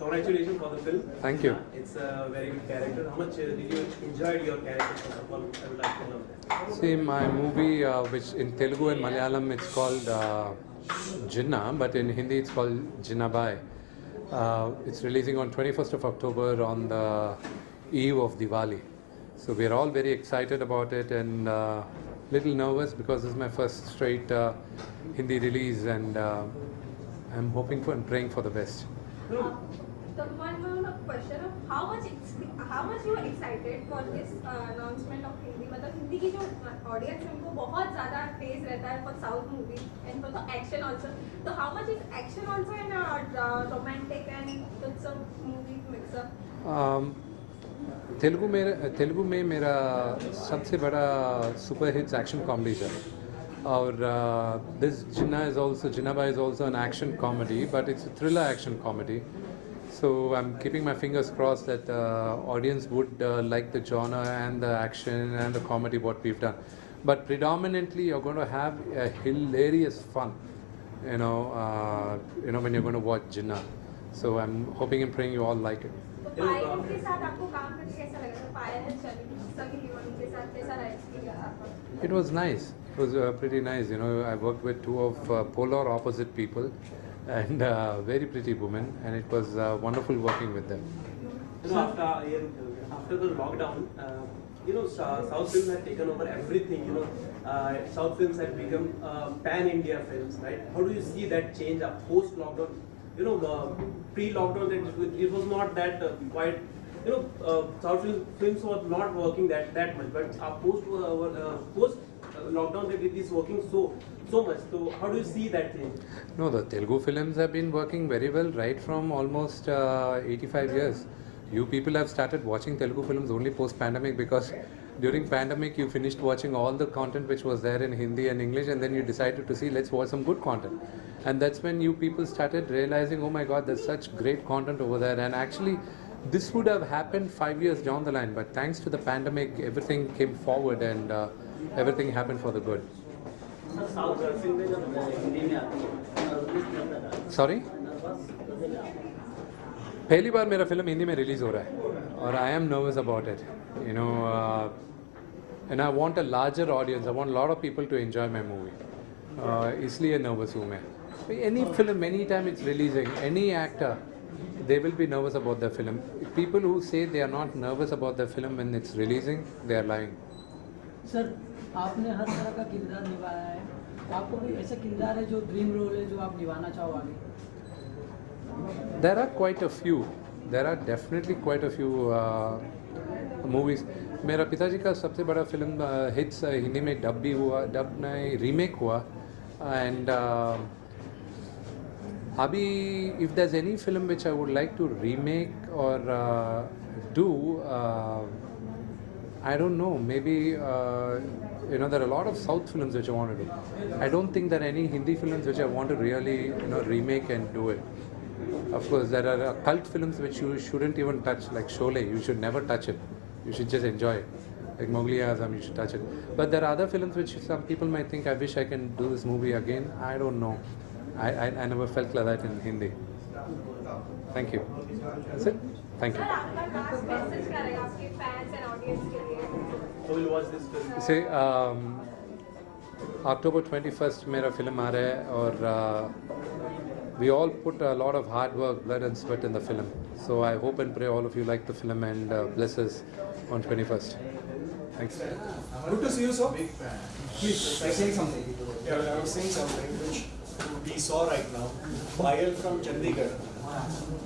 Congratulations for the film. Thank you. It's a very good character. How much did you enjoy your character? First of all, I would like to know that. See, my movie, which in Telugu and Malayalam it's called Ginna, but in Hindi it's called Ginna Bhai. It's releasing on 21st of October on the eve of Diwali. So we're all very excited about it and little nervous because this is my first straight Hindi release, and I'm hoping for and praying for the best. The one more question of how much you were excited for this announcement of Hindi. मतलब हिंदी की जो audience है उनको बहुत ज़्यादा craze रहता है for South movie and for the action also. So how much is action also and romantic and with some movie mix up? Telugu में मेरा सबसे बड़ा सुपर हिट्स एक्शन कॉमेडी है, और दिस जिन्ना भाई is also an action comedy, but it's a thriller action comedy. So I'm keeping my fingers crossed that the audience would like the genre and the action and the comedy what we've done. But predominantly you're going to have a hilarious fun, when you're going to watch Jinnah. So I'm hoping and praying you all like it. तो पायल के साथ आपको काम करके कैसा लगा? पायल सभी heroine के साथ कैसा रहा एक्सपीरियंस आपका? It was nice. It was pretty nice. I worked with two of polar opposite people, and very pretty women, and it was wonderful working with them. After the lockdown, South films have taken over everything. South films have become pan-India films, right? How do you see that change post-lockdown? Pre-lockdown, it was not that quite. South films were not working that much, but post-lockdown, it is working so much. So how do you see that change? No, the Telugu films have been working very well right from almost 85 years. You people have started watching Telugu films only post-pandemic, because during pandemic you finished watching all the content which was there in Hindi and English, and then you decided to see, let's watch some good content. And that's when you people started realizing, oh my God, there's such great content over there. And actually this would have happened 5 years down the line, but thanks to the pandemic everything came forward, and everything happened for the good. Sorry? पहली बार मेरा film Hindi में release हो रहा है, और I am nervous about it, and I want a larger audience. I want lot of people to enjoy my movie, इसलिए nervous हूँ मैं. Any film, any time it's releasing, any actor, they will be nervous about their film. People who say they are not nervous about their film when it's releasing, they are lying. Sir, आपने हर तरह का किरदार निभाया है, आपको कोई ऐसा किरदार है जो ड्रीम रोल है जो आप निभाना चाहो आगे? There are quite a few. There are definitely quite a few movies. मेरा पिताजी का सबसे बड़ा फिल्म हिट्स हिंदी में डब भी हुआ, डब नहीं रीमेक हुआ, एंड अभी if there's any film which I would like to remake or do, I don't know, maybe there are a lot of South films which I want to do. I don't think there are any Hindi films which I want to really remake and do it. Of course there are cult films which you shouldn't even touch, like Sholay. You should never touch it. You should just enjoy it. Like Mowgli Azam, you should touch it. But there are other films which some people might think, I wish I can do this movie again. I don't know. I never felt like that in Hindi. Thank you. That's it. Thank you. Sir आपका last message क्या रहेगा आपके fans and audience के लिए? Who will watch this film? Say, October 21st मेरा film आ रहा है, और we all put a lot of hard work, blood and sweat in the film. So I hope and pray all of you like the film and bless us on 21st. Thanks. Good to see you, sir. Big fan. Please, I was saying something. Yeah, I was saying something which we saw right now. Payal from Chandigarh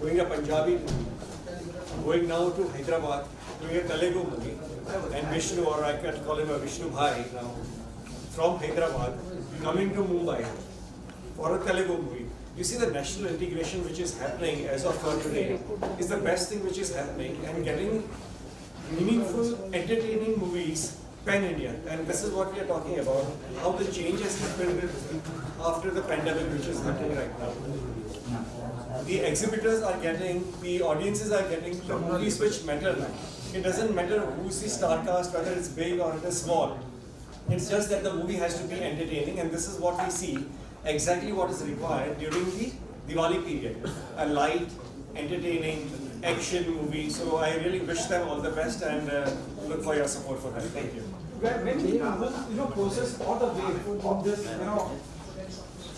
doing a Punjabi movie, going now to Hyderabad doing a Telugu movie, and Vishnu, or I can call him a Vishnu Bhai now, from Hyderabad coming to Mumbai for a Telugu movie. You see the national integration which is happening as of today is the best thing which is happening, and getting meaningful, entertaining movies pan-India, and this is what we are talking about, how the change has happened after the pandemic which is happening right now. The exhibitors are getting, the audiences are getting the movies which matter. It doesn't matter who's the star cast, whether it's big or it is small. It's just that the movie has to be entertaining, and this is what we see, exactly what is required during the Diwali period, a light, entertaining, action movie. So I really wish them all the best and look for your support for that. Thank you. When you process all the way of this,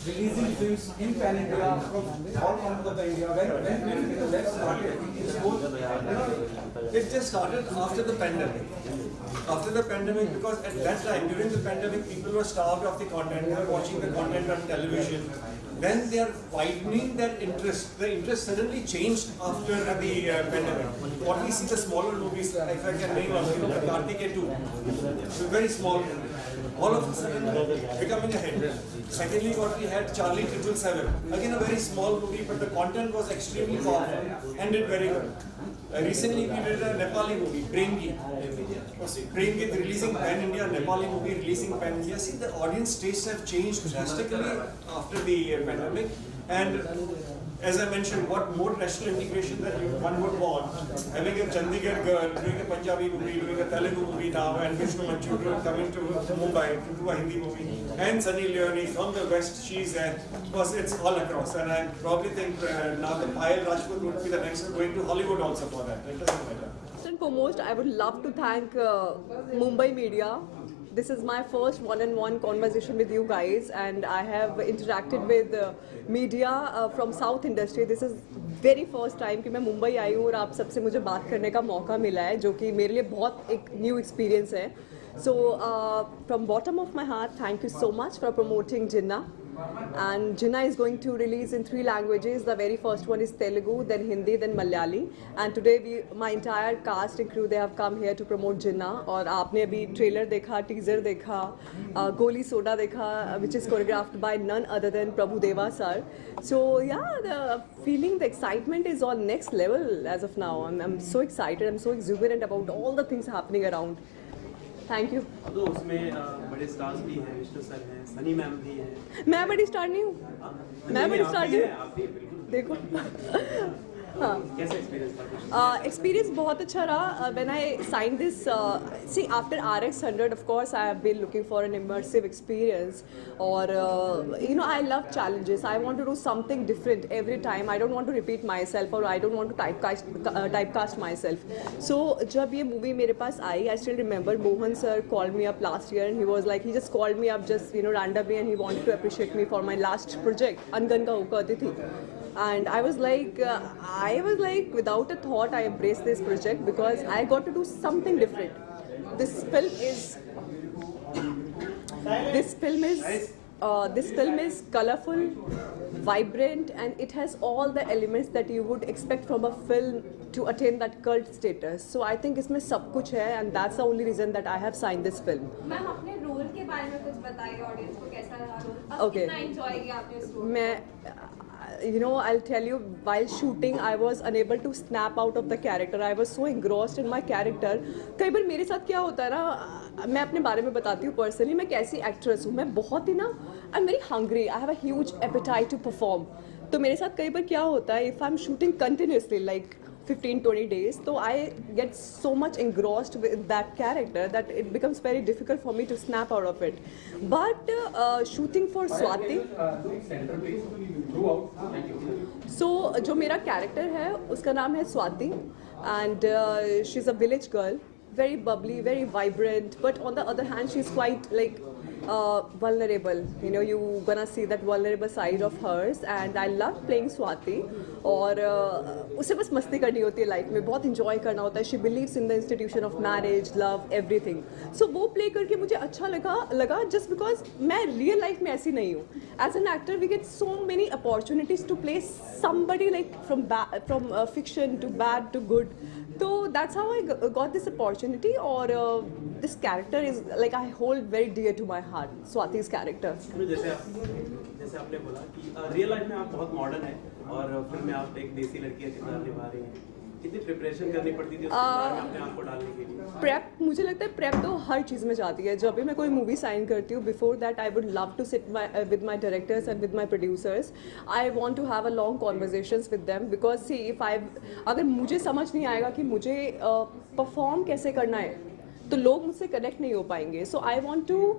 releasing films in Pan India from all corners of India, when that started, it's both, It just started after the pandemic. After the pandemic, because at that time, during the pandemic, people were starved of the content, they were watching the content on television. Then they are widening their interest. The interest suddenly changed after the pandemic. What we see the smaller movies, if I can name a few, like Kartikeya 2, it's a very small movie. All of a sudden becoming a hit. Secondly, what we had Charlie 777. Again, a very small movie, but the content was extremely powerful and did very well. Recently, we did a Nepali movie, Premgi. Premgi releasing Pan India, Nepali movie releasing Pan India. See, the audience tastes have changed drastically after the pandemic. And as I mentioned, what more national integration that one would want? Having a Chandigarh girl doing a Punjabi movie, doing a Telugu movie now, and Vishnu Manchu coming to Mumbai to do a Hindi movie, and Sunny Leone from the West, she's there, because it's all across. And I probably think now the Payal Rajput would be the next going to Hollywood also for that. It doesn't matter. First and foremost, I would love to thank Mumbai media. This is my first one-on-one conversation with you guys, and I have interacted with media from South industry. This is very first time कि मैं मुंबई आई हूँ और आप सबसे मुझे बात करने का मौका मिला है, जो कि मेरे लिए बहुत एक new experience है. So from bottom of my heart, thank you so much for promoting Ginna. And Ginna is going to release in 3 languages. The very first one is Telugu, then Hindi, then Malayali. And today my entire cast and crew, they have come here to promote Ginna. और आपने अभी trailer देखा, teaser देखा, गोली soda देखा, which is choreographed by none other than Prabhu Deva sir. So yeah, the feeling, the excitement is on next level as of now. I'm so excited. I'm so exuberant about all the things happening around. Thank you. तो उसमें बड़े stars भी हैं, Vishnu sir हैं, Sunny ma'am भी हैं. मैं बड़ी स्टार नहीं हूँ. मैं बड़ी स्टार नहीं हूँ. देखो. हाँ. कैसा एक्सपीरियंस था? Experience बहुत अच्छा रहा. When I signed this, see after RX100, of course I have been looking for an immersive experience. Or I love challenges. I want to do something different every time. I don't want to repeat myself, or I don't want to typecast myself. So जब ये movie मेरे पास आई, I still remember Mohan sir called me up last year, and he was like, he just called me up just randomly, and he wanted to appreciate me for my last project, Angan ka Hoka Atithi. And I was like, without a thought, I embraced this project because I got to do something different. This film is colorful, vibrant, and it has all the elements that you would expect from a film to attain that cult status. So I think इसमें सब कुछ है, and that's the only reason that I have signed this film. Ma'am अपने role के बारे में कुछ बताइए ऑडियंस को, कैसा रहा रोल? अब Okay. कितना एंजॉय किया आपने उस role? I'll tell you, while shooting, I was unable to snap out of the character. I was so engrossed in my character. कई बार मेरे साथ क्या होता है ना, मैं अपने बारे में बताती हूँ पर्सनली, मैं कैसी एक्ट्रेस हूँ. मैं बहुत ही I'm very hungry. I have a huge appetite to perform. तो मेरे साथ कई बार क्या होता है, if I'm shooting continuously, like 15-20 days, so I get so much engrossed with that character that it becomes very difficult for me to snap out of it. But shooting for Swati, so जो मेरा character है उसका नाम है Swati, and she's a village girl, very bubbly, very vibrant, but on the other hand she's quite like vulnerable. You gonna see that vulnerable side of hers, and I love playing Swati. और उसे बस मस्ती करनी होती है life में, बहुत enjoy करना होता है. She believes in the institution of marriage, love, everything. So वो play करके मुझे अच्छा लगा just because मैं real life में ऐसी नहीं हूँ. As an actor, we get so many opportunities to play somebody like from fiction to bad to good. So that's how I got this opportunity. Or this character is like I hold very dear to my heart. Swati's character. जैसे आपने बोला कि real life में आप बहुत modern हैं और film में आप एक देसी लड़की का किरदार निभा रही हैं. कितनी प्रिपरेशन करनी पड़ती थी उस किरदार में अपने आप को डालने के लिए? प्रेप, मुझे लगता है प्रेप तो हर चीज़ में जाती है. जब भी मैं कोई मूवी साइन करती हूँ, before that I would love to sit with my directors and with my producers. I want to have a long conversations with them, because see अगर मुझे समझ नहीं आएगा कि मुझे परफॉर्म कैसे करना है, तो लोग मुझसे कनेक्ट नहीं हो पाएंगे. So I want to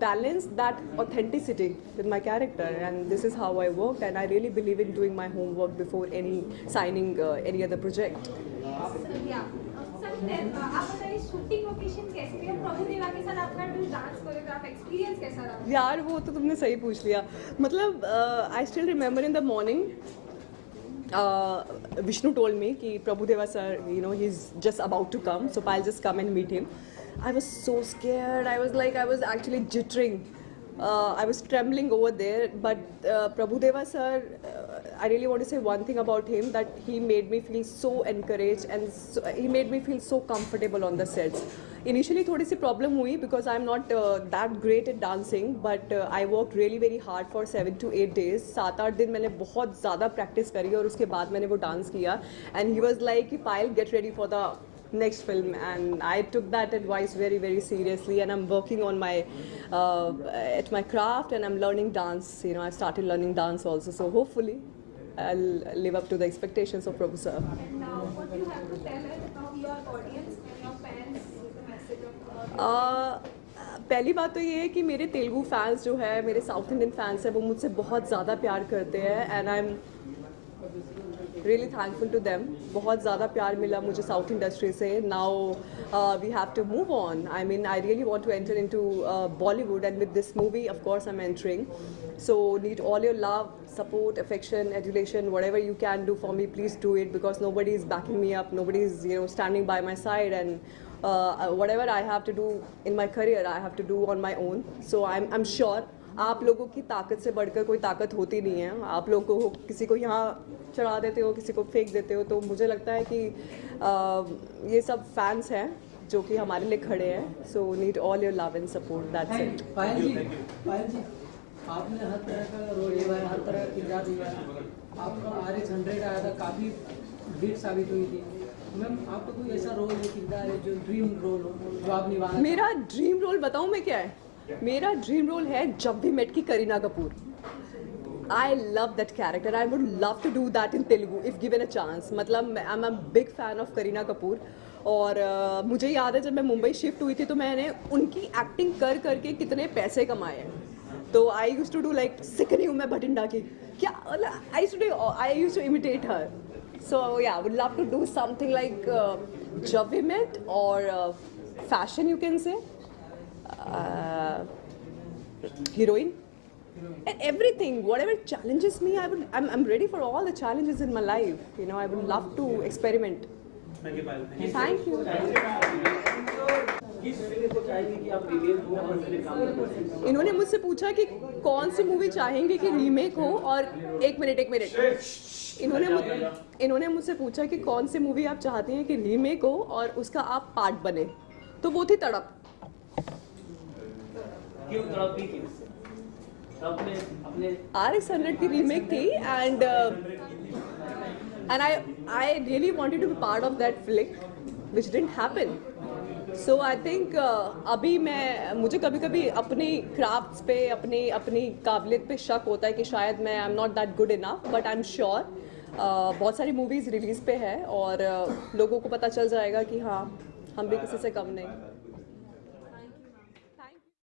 balance that authenticity with my character, and this is how I worked, and I really believe in doing my homework before signing any other project. आप बताइए शूटिंग लोकेशन कैसी थी और प्रभु देवा के साथ आपका dance choreograph experience कैसा रहा? यार वो तो तुमने सही पूछ लिया. मतलब I still remember in the morning Vishnu told me कि Prabhu Deva sir, you know, he's just about to come, so I'll just come and meet him. I was so scared. I was actually jittering. I was trembling over there. But Prabhu Deva sir, I really want to say one thing about him, that he made me feel so encouraged and he made me feel so comfortable on the sets. Initially थोड़ी सी problem हुई because I'm not that great at dancing, but I worked really very hard for 7 to 8 days. 7-8 दिन मैंने बहुत ज़्यादा practice करी और उसके बाद मैंने वो dance किया. And he was like, Payal, get ready for the next film, and I took that advice very, very seriously, and I'm working on my at my craft, and I'm learning dance. You know, I started learning dance also, so hopefully I'll live up to the expectations of Prabhu sir. And now, what do you have to tell your audience and your fans the message of पहली बात तो ये है कि मेरे Telugu fans जो है, मेरे साउथ इंडियन फैंस हैं, वो मुझसे बहुत ज़्यादा प्यार करते हैं, and I am really thankful to them. बहुत ज़्यादा प्यार मिला मुझे साउथ इंडस्ट्री से. Now we have to move on. I mean, I really want to enter into Bollywood, and with this movie of course I am entering. So need all your love, support, affection, adulation, whatever you can do for me, please do it, because nobody is backing me up, nobody is, you know, standing by my side, and whatever I have to do in my career, I have to do on my own. So I'm sure आप लोगों की ताकत से बढ़कर कोई ताकत होती नहीं है. आप लोगों को किसी को यहाँ चढ़ा देते हो, किसी को फेंक देते हो, तो मुझे लगता है कि ये सब फैंस हैं जो कि हमारे लिए खड़े हैं. So need all your love and support. That's it. पायल जी, आपने हर तरह का रोल निभाया, हर तरह का किरदार निभाया. आपका RX100 आया था, काफ़ी हिट साबित हुई थी. मैम, आपका कोई ऐसा रोल है, किरदार है जो ड्रीम रोल हो, जो आप निभाना? मेरा ड्रीम रोल बताऊँ मैं क्या है? मेरा ड्रीम रोल है जब भी मेट की Kareena Kapoor. I love that character. I would love to do that in Telugu if given a chance. मतलब I'm a big fan of Kareena Kapoor. और मुझे याद है जब मैं मुंबई शिफ्ट हुई थी तो मैंने उनकी एक्टिंग कर करके कितने पैसे कमाए हैं. तो I use to do like सिकनी हूँ मैं भटिंडा की क्या, I use to imitate her. So yeah would love to do something like Jab we met, और fashion you can say, heroine, and everything, whatever challenges me, I'm ready for all the challenges in my life. You know, I would love to experiment. Thank you, Payal. Thank you. इन्होंने मुझसे पूछा कि कौन सी movie चाहेंगे कि remake हो, और एक मिनट इन्होंने मुझसे पूछा कि कौन सी मूवी आप चाहते हैं कि रीमेक हो और उसका आप पार्ट बने, तो वो थी तड़प. क्यों तड़प की अपने RX100 की रीमेक थी, and I really wanted to be part of that flick, which didn't happen. So I think अभी मुझे कभी कभी अपनी क्राफ्ट्स पे, अपनी काबिलियत पे शक होता है कि शायद मैं I'm not that good enough, but I'm sure बहुत सारी मूवीज़ रिलीज़ पे है और लोगों को पता चल जाएगा कि हाँ, हम भी किसी से कम नहीं.